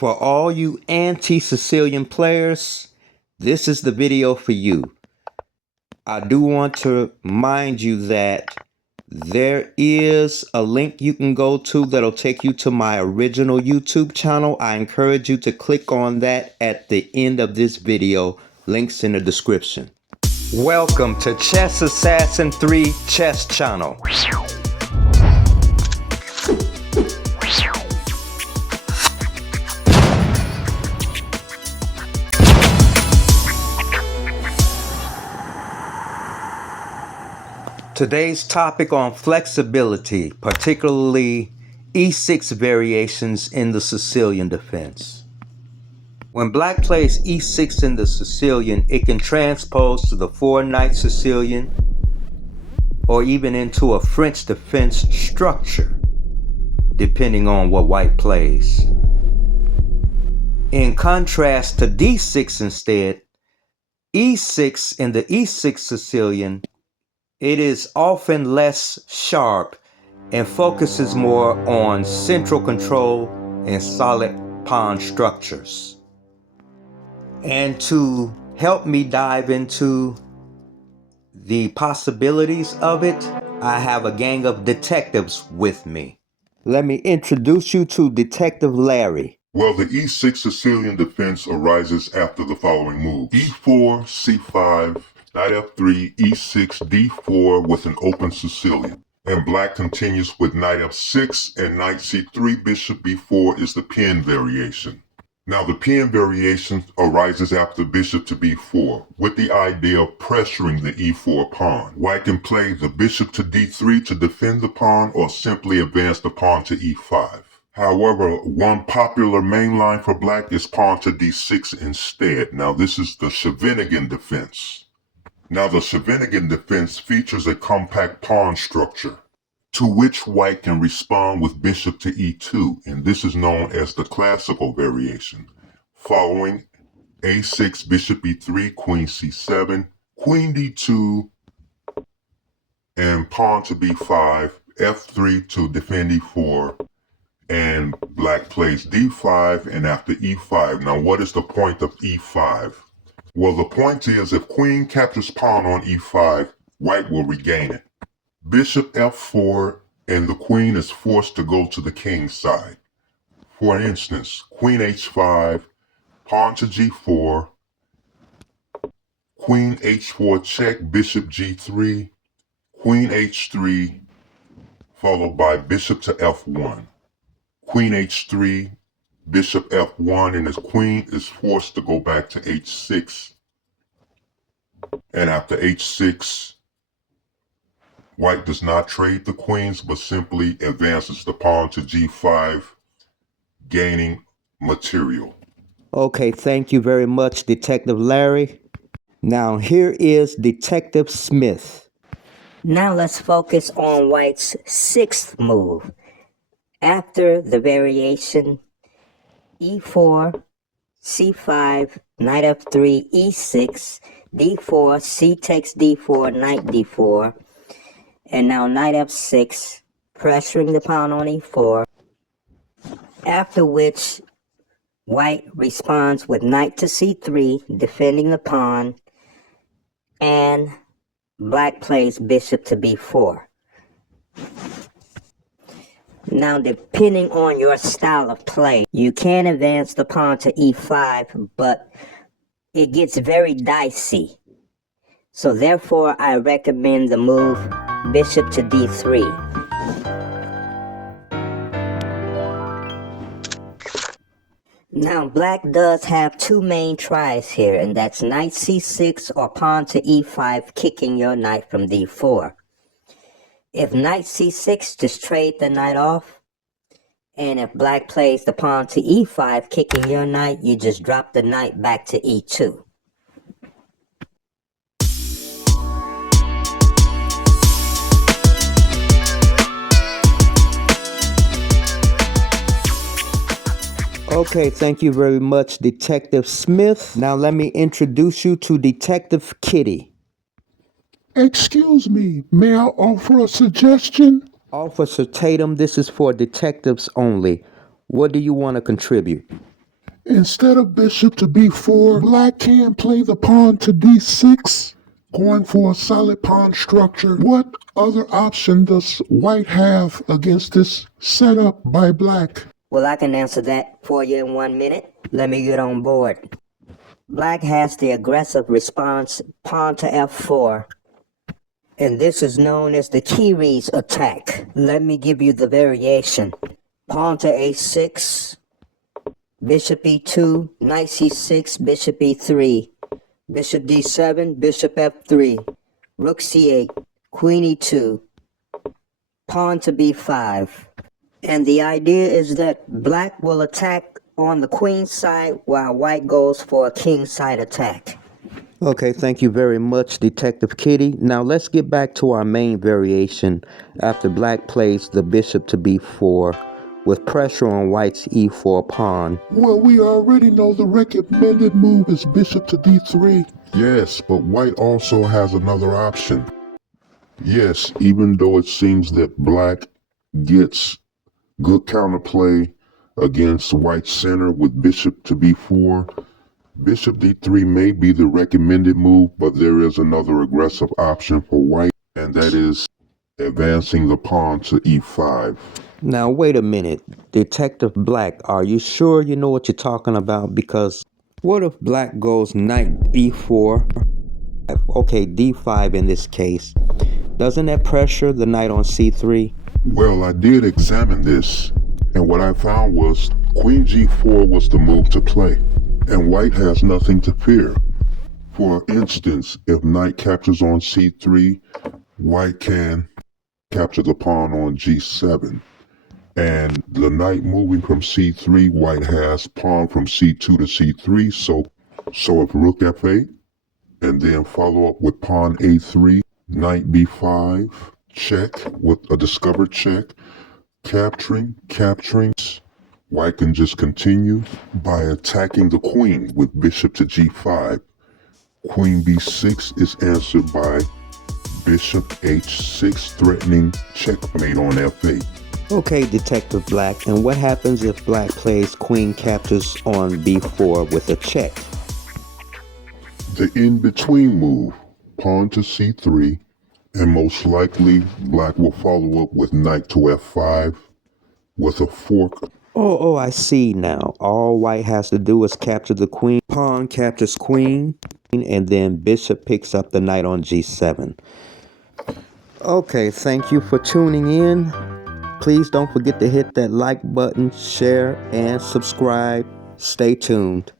For all you Anti-Sicilian players, this is the video for you. I do want to remind you that there is a link you can go to that'll take you to my original YouTube channel. I encourage you to click on that at the end of this video. Links in the description. Welcome to Chess Assassin 3 Chess Channel. Today's topic on flexibility, particularly e6 variations in the Sicilian defense. When black plays e6 in the Sicilian, it can transpose to the 4-knight Sicilian or even into a French defense structure, depending on what white plays. In contrast to d6 instead, e6 in the e6 Sicilian, it is often less sharp and focuses more on central control and solid pawn structures. And to help me dive into the possibilities of it, I have a gang of detectives with me. Let me introduce you to Detective Larry. Well, the e6 Sicilian defense arises after the following moves: e4, c5, knight f3, e6, d4 with an open Sicilian. And black continues with knight f6 and knight c3, bishop b4 is the pin variation. Now the pin variation arises after bishop to b4 with the idea of pressuring the e4 pawn. White can play the bishop to d3 to defend the pawn or simply advance the pawn to e5. However, one popular main line for black is pawn to d6 instead. Now this is the Shevenigan defense. Now the Shevenigan defense features a compact pawn structure to which white can respond with bishop to e2, and this is known as the classical variation. Following a6, bishop e3, queen c7, queen d2, and pawn to b5, f3 to defend e4, and black plays d5 and after e5. Now what is the point of e5? Well, the point is if queen captures pawn on e5, white will regain it. Bishop f4 and the queen is forced to go to the king's side. For instance, queen h5, pawn to g4, queen h4 check, bishop g3, queen h3, followed by bishop to f1. Queen h3, bishop f1, and his queen is forced to go back to h6. And after h6, white does not trade the queens, but simply advances the pawn to g5, gaining material. Okay, thank you very much, Detective Larry. Now here is Detective Smith. Now let's focus on white's sixth move. After the variation e4, c5, knight f3, e6, d4, c takes d4, knight d4, and now knight f6, pressuring the pawn on e4, after which white responds with knight to c3, defending the pawn, and black plays bishop to b4. Now, depending on your style of play, you can advance the pawn to e5, but it gets very dicey. So therefore, I recommend the move bishop to d3. Now, black does have two main tries here, and that's knight c6 or pawn to e5, kicking your knight from d4. If knight c6, just trade the knight off. And if black plays the pawn to e5, kicking your knight, you just drop the knight back to e2. Okay, thank you very much, Detective Smith. Now let me introduce you to Detective Kitty. Excuse me, may I offer a suggestion? Officer Tatum, this is for detectives only. What do you want to contribute? Instead of bishop to b4, black can play the pawn to d6, going for a solid pawn structure. What other option does white have against this setup by black? Well, I can answer that for you in 1 minute. Let me get on board. Black has the aggressive response, pawn to f4. And this is known as the Kiris attack. Let me give you the variation. Pawn to a6, bishop e2, knight c6, bishop e3, bishop d7, bishop f3, rook c8, queen e2, pawn to b5. And the idea is that black will attack on the queen side while white goes for a king side attack. Okay, thank you very much, Detective Kitty. Now let's get back to our main variation after black plays the bishop to b4 with pressure on white's e4 pawn. Well, we already know the recommended move is bishop to d3. Yes, but white also has another option. Yes, even though it seems that black gets good counterplay against white's center with bishop to b4, bishop d3 may be the recommended move, but there is another aggressive option for white, and that is advancing the pawn to e5. Now wait a minute, Detective Black, are you sure you know what you're talking about? Because what if black goes knight e4? Okay, d5 in this case. Doesn't that pressure the knight on c3? Well, I did examine this, and what I found was queen g4 was the move to play, and white has nothing to fear. For instance, if knight captures on c3, white can capture the pawn on g7. And the knight moving from c3, white has pawn from c2 to c3, so if rook f8, and then follow up with pawn a3, knight b5, check with a discovered check, capturing, white can just continue by attacking the queen with bishop to g5. Queen b6 is answered by bishop h6, threatening checkmate on f8. Okay, Detective Black, and what happens if black plays queen captures on b4 with a check? The in-between move, pawn to c3, and most likely black will follow up with knight to f5 with a fork. Oh, I see now. All white has to do is capture the queen, pawn captures queen, and then bishop picks up the knight on g7. Okay, thank you for tuning in. Please don't forget to hit that like button, share, and subscribe. Stay tuned.